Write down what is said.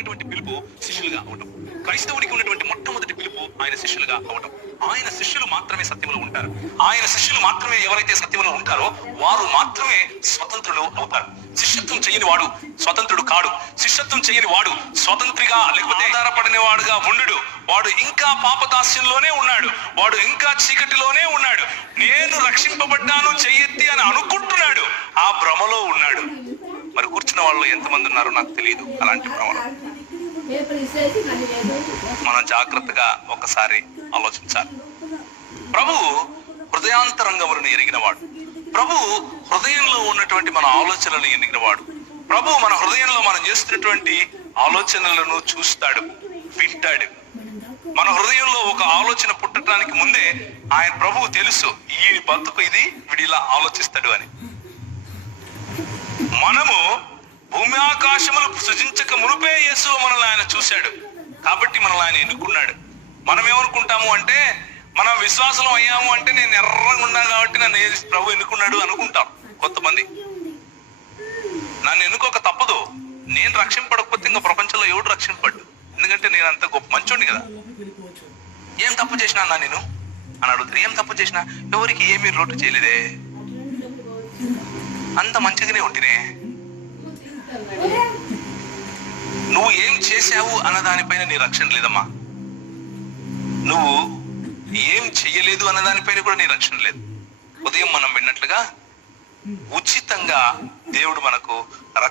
మొట్టమొదటినటువంటి పిలుపు శిష్యులుగా అవటం. క్రైస్తవుడికి ఉన్నటువంటి మొట్టమొదటి పిలుపు ఆయన శిష్యులుగా అవటం. ఆయన శిష్యులు మాత్రమే సత్యంలో ఉంటారు. ఆయన శిష్యులు మాత్రమే ఎవరైతే సత్యంలో ఉంటారో వారు మాత్రమే స్వతంత్రులు అవుతారు. శిష్యత్వం చేయని వాడు స్వతంత్రుడు కాడు. శిష్యత్వం చేయని వాడు స్వతంత్రిగా లేకపోతే ఆధారపడిన వాడుగా ఉండడు. వాడు ఇంకా పాపదాస్యంలోనే ఉన్నాడు. వాడు ఇంకా చీకటిలోనే ఉన్నాడు. నేను రక్షింపబడ్డాను చెయ్యెత్తి అని అనుకుంటున్నాడు. ఆ భ్రమలో ఉన్నాడు. మరి కూర్చున్న వాళ్ళు ఎంతమంది ఉన్నారో నాకు తెలియదు. అలాంటి భ్రమలో మనం జాగ్రత్తగా ఒకసారి ఆలోచించాలి. ప్రభు హృదయాంతరంగములను ఎరిగినవాడు. ప్రభు హృదయంలో ఉన్నటువంటి మన ఆలోచనలను ఎరిగినవాడు. ప్రభు మన హృదయంలో మనం చేస్తున్నటువంటి ఆలోచనలను చూస్తాడు, వింటాడు. మన హృదయంలో ఒక ఆలోచన పుట్టడానికి ముందే ఆయన ప్రభువు తెలుసు, ఈ బతుకు ఇది, వీడు ఇలా ఆలోచిస్తాడు అని. మనము భూమి ఆకాశములు సృజించక మునుపే యేసు మనల్ని ఆయన చూశాడు కాబట్టి మనల్ని ఆయన ఎన్నుకున్నాడు. మనం ఏమనుకుంటాము అంటే, మనం విశ్వాసం అయ్యాము అంటే నేను ఎర్రగా ఉన్నా కాబట్టి నన్ను ప్రభు ఎన్నుకున్నాడు అనుకుంటాం. కొంతమంది నన్ను ఎన్నుకోక తప్పదు. నేను రక్షింపడకపోతే ఇంకా ప్రపంచంలో ఎవడు రక్షింపడు. ఎందుకంటే నేను అంత గొప్ప మంచోడిని కదా. ఏం తప్పు చేసినా అన్నా నేను అని అడుగుతారు. ఏం తప్పు చేసినా? ఎవరికి ఏమీ లోటు చేయలేదే, అంత మంచిగానే ఉంటేనే. నువ్వు ఏం చేశావు అన్న దానిపైన నీ రక్షణ లేదమ్మా. నువ్వు ఏం చెయ్యలేదు అన్న దానిపైన కూడా నీ రక్షణ లేదు. ఉదయం మనం విన్నట్లుగా ఉచితంగా దేవుడు మనకు రక్షణ